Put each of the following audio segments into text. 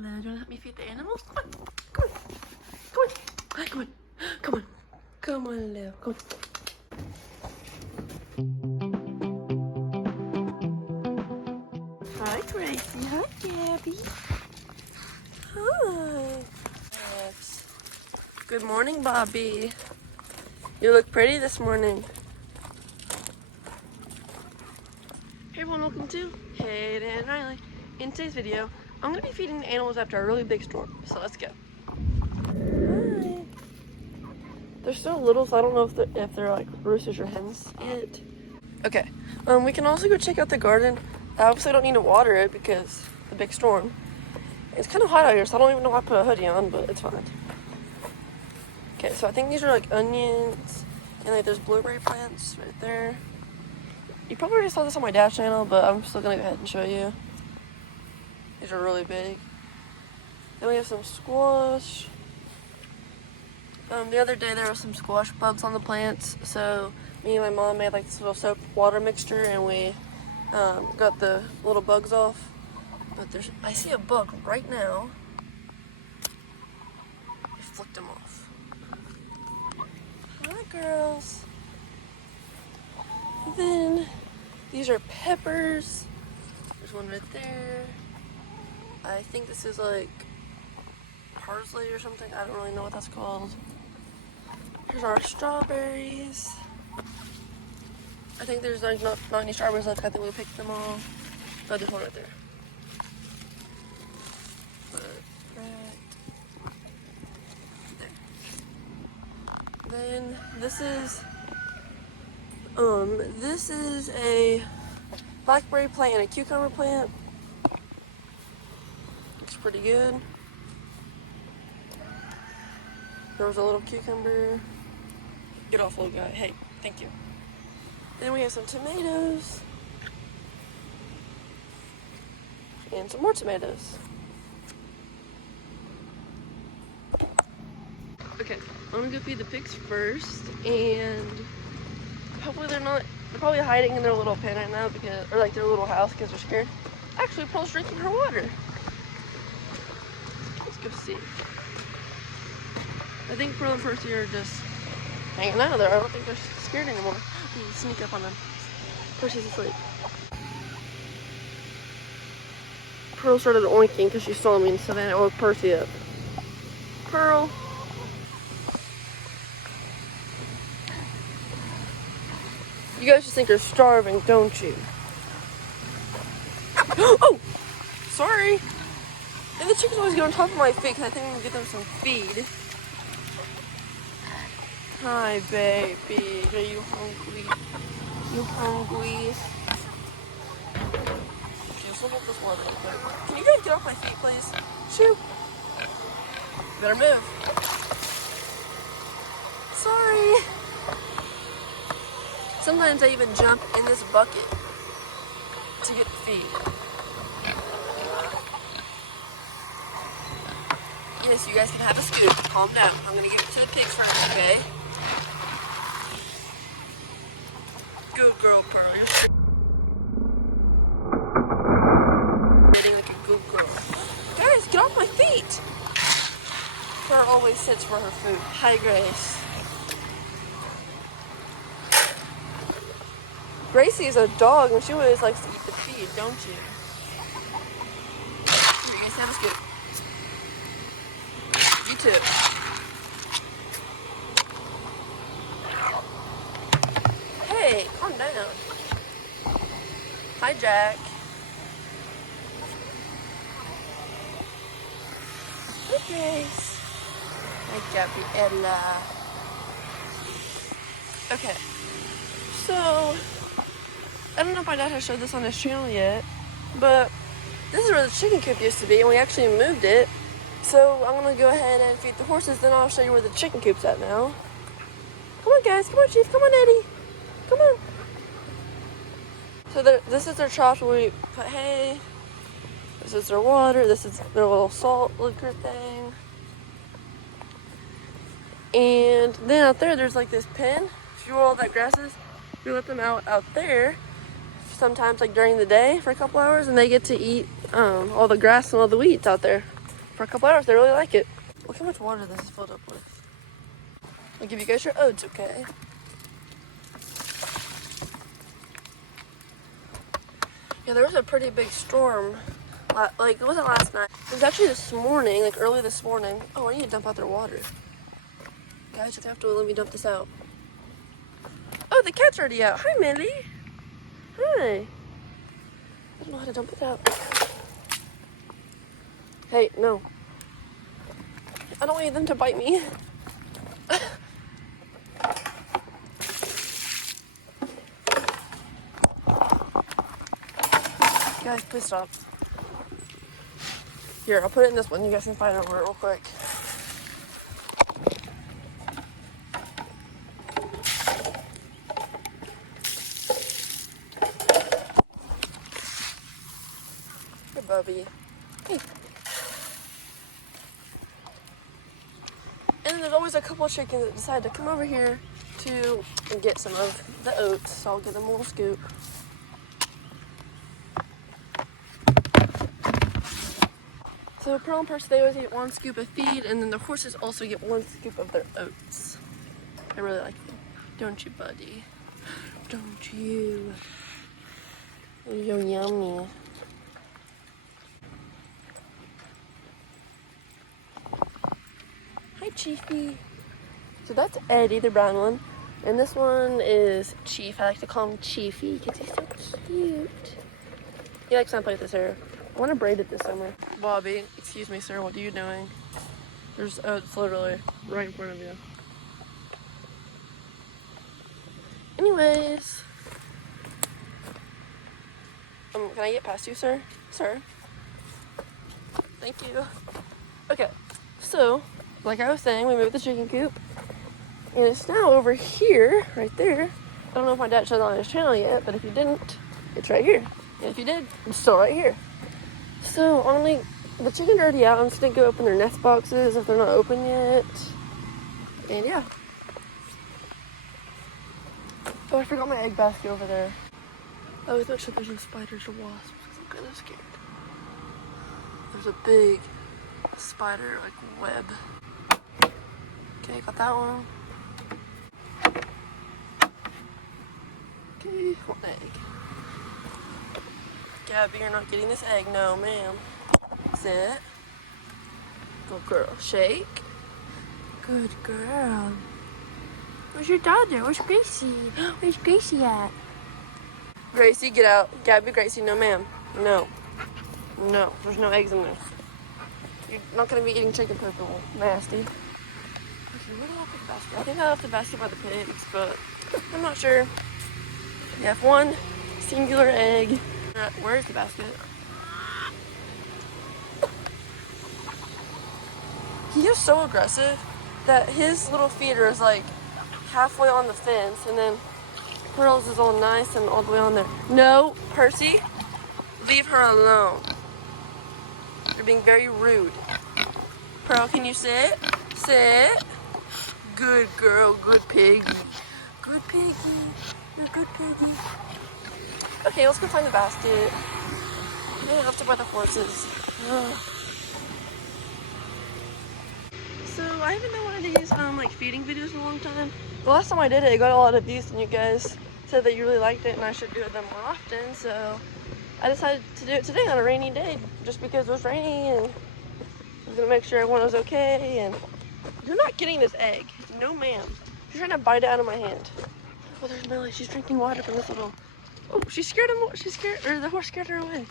Hello, do you want to help me feed the animals? Come on, come on, come on, hi, come on, come on, come on, Leo, come on. Hi, Gracie. Hi, Gabby. Hi. Yes. Good morning, Bobby. You look pretty this morning. Hey everyone, welcome to Hayden and Riley. In today's video, I'm going to be feeding the animals after a really big storm, so let's go. Hi. They're still little, so I don't know if they're like roosters or hens yet. Okay, we can also go check out the garden. I obviously don't need to water it because of the big storm. It's kind of hot out here, so I don't even know why I put a hoodie on, but it's fine. Okay, so I think these are like onions, and like there's blueberry plants right there. You probably already saw this on my dad's channel, but I'm still gonna go ahead and show you. These are really big. Then we have some squash. The other day there was some squash bugs on the plants, so me and my mom made like this little soap water mixture, and we got the little bugs off. But I see a bug right now. I flicked them off. Hi, girls. And then these are peppers. There's one right there. I think this is like parsley or something. I don't really know what that's called. Here's our strawberries. I think there's like not any strawberries left. I think we picked them all. Oh, there's one right there. Then this is a blackberry plant and a cucumber plant. Looks pretty good. There was a little cucumber. Get off, little guy. Hey, thank you. Then we have some tomatoes. And some more tomatoes. Okay, I'm gonna go feed the pigs first, and hopefully they're probably hiding in their little pen right now or like their little house because they're scared. Actually, Pearl's drinking her water. Let's go see. I think Pearl and Percy are just hanging out there. I don't think they're scared anymore. You can sneak up on them. Percy's asleep. Pearl started oinking because she saw me, and so then it woke Percy up. Pearl. You guys just think you're starving, don't you? Oh! Sorry! And the chickens always get on top of my feet because I think I'm going to get them some feed. Hi, baby. Are you hungry? You hungry? Okay, let's look at this water real quick. Can you guys get off my feet, please? Shoo! Better move. Sorry! Sometimes I even jump in this bucket to get feed. Yes, you guys can have a scoop. Calm down. I'm gonna give it to the pigs first, okay? Good girl, Pearl. You're sitting like a good girl. Guys, get off my feet! Pearl always sits for her food. Hi, Grace. Gracie is a dog, and she always likes to eat the feed, don't you? Here, you guys have a scoop. You too. Hey, calm down. Hi, Jack. Hi, Grace. Hi, Gabriella. Okay, so I don't know if my dad has showed this on his channel yet, but this is where the chicken coop used to be, and we actually moved it. So I'm gonna go ahead and feed the horses, then I'll show you where the chicken coop's at now. Come on, guys. Come on, Chief. Come on, Eddie. Come on. So this is their trough where we put hay. This is their water. This is their little salt liquor thing. And then out there, there's like this pen. If you where all that grass is, we let them out there. Sometimes like during the day for a couple hours, and they get to eat all the grass and all the weeds out there. for a couple hours. They really like it. Look how much water this is filled up with. I'll give you guys your oats, okay? Yeah, there was a pretty big storm. Like, it wasn't last night. It was actually this morning, like early this morning. Oh, I need to dump out their water. Guys, you have to let me dump this out. Oh, the cat's already out. Hi, Millie. Hi. I don't know how to dump it out. Hey, no. I don't want them to bite me. Guys, please stop. Here, I'll put it in this one. You guys can fight over it real quick. Here, Bubby. Hey. And then there's always a couple of chickens that decide to come over here to get some of the oats. So I'll give them a little scoop. So per person, they always get 1 scoop of feed, and then the horses also get 1 scoop of their oats. I really like them. Don't you, buddy? Don't you? You're yummy. Hi, Chiefy. So that's Eddie, the brown one. And this one is Chief. I like to call him Chiefy because he's so cute. He likes to play with his hair. I want to braid it this summer. Bobby, excuse me, sir, what are you doing? There's oats literally right in front of you. Anyways. Can I get past you, sir? Sir? Thank you. Okay, so, like I was saying, we moved the chicken coop. And it's now over here, right there. I don't know if my dad showed it on his channel yet, but if you didn't, it's right here. And if you did, it's still right here. So, the chickens are already out. I'm just gonna go open their nest boxes if they're not open yet. And yeah. Oh, I forgot my egg basket over there. I always make sure there's no spiders or wasps because I'm kind of scared. There's a big spider, like, web. Okay, got that one. Okay, 1 egg. Gabby, you're not getting this egg. No, ma'am. Sit. Good girl. Shake. Good girl. Where's your daughter? Where's Gracie? Where's Gracie at? Gracie, get out. Gabby, Gracie, no, ma'am. No. No, there's no eggs in there. You're not going to be eating chicken purple. Nasty. Okay, where did I put the basket? I think I left the basket by the pigs, but I'm not sure. You have 1 singular egg. Where's the basket? He is so aggressive that his little feeder is like halfway on the fence, and then Pearl's is all nice and all the way on there. No, Percy, leave her alone. You're being very rude. Pearl, can you sit? Sit. Good girl, good piggy. Good piggy. You're a good piggy. Okay, let's go find the basket. I have to buy the horses. Ugh. So I haven't done one of these like feeding videos in a long time. The last time I did it, I got a lot of views, and you guys said that you really liked it and I should do them more often. So I decided to do it today on a rainy day, just because it was rainy, and I was gonna make sure everyone was okay. And you're not getting this egg. No, ma'am. You're trying to bite it out of my hand. Oh, there's Millie. She's drinking water from this little. Oh, she scared him. She scared, or the horse scared her away.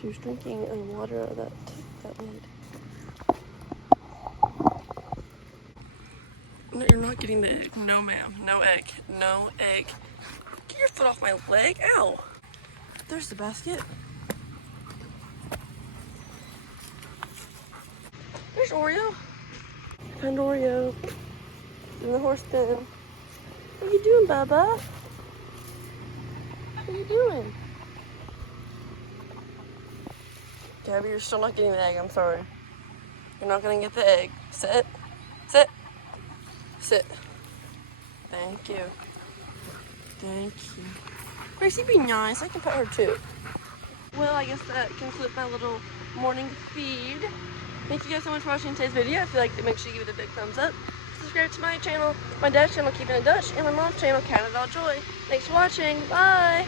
She was drinking water out of that lid. No, you're not getting the egg. No, ma'am. No egg. No egg. Get your foot off my leg. Ow. There's the basket. There's Oreo. Found Oreo in the horse den. What are you doing, Bubba? What are you doing? Gabby, you're still not getting the egg. I'm sorry. You're not gonna get the egg. Sit. Sit. Sit. Thank you. Thank you. Gracie, be nice. I can pet her too. Well, I guess that concludes my little morning feed. Thank you guys so much for watching today's video. If you liked it, make sure you give it a big thumbs up. Subscribe to my channel, my dad's channel, Keeping It Dutch, and my mom's channel, Cat of All Joy. Thanks for watching. Bye!